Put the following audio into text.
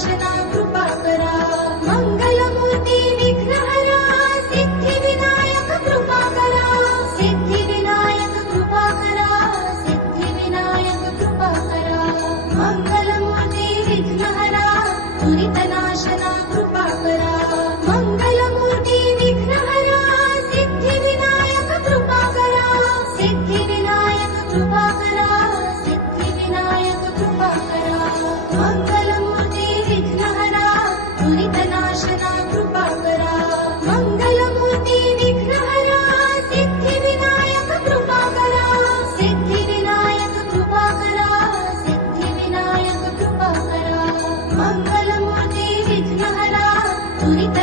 सिद्धिविनायक कृपा करा मंगलमूर्ती विघ्नहरा सिद्धिविनायक कृपा करा सिद्धिविनायक कृपा करा सिद्धिविनायक कृपा करा मंगलमूर्ती विघ्नहरा दुरितनाशना कृपा करा मंगलमूर्ती विघ्नहरा सिद्धिविनायक कृपा करा सिद्धिविनायक कृपा करा सिद्धिविनायक कृपा करा मंगलमूर्ती विघ्नहरा दुरितनाशना कृपा करा मंगलमूर्ती विघ्नहरा सिद्धिविनायक कृपा करा सिद्धिविनायक कृपा करा सिद्धिविनायक कृपा करा मंगलमूर्ती विघ्नहरा दुरित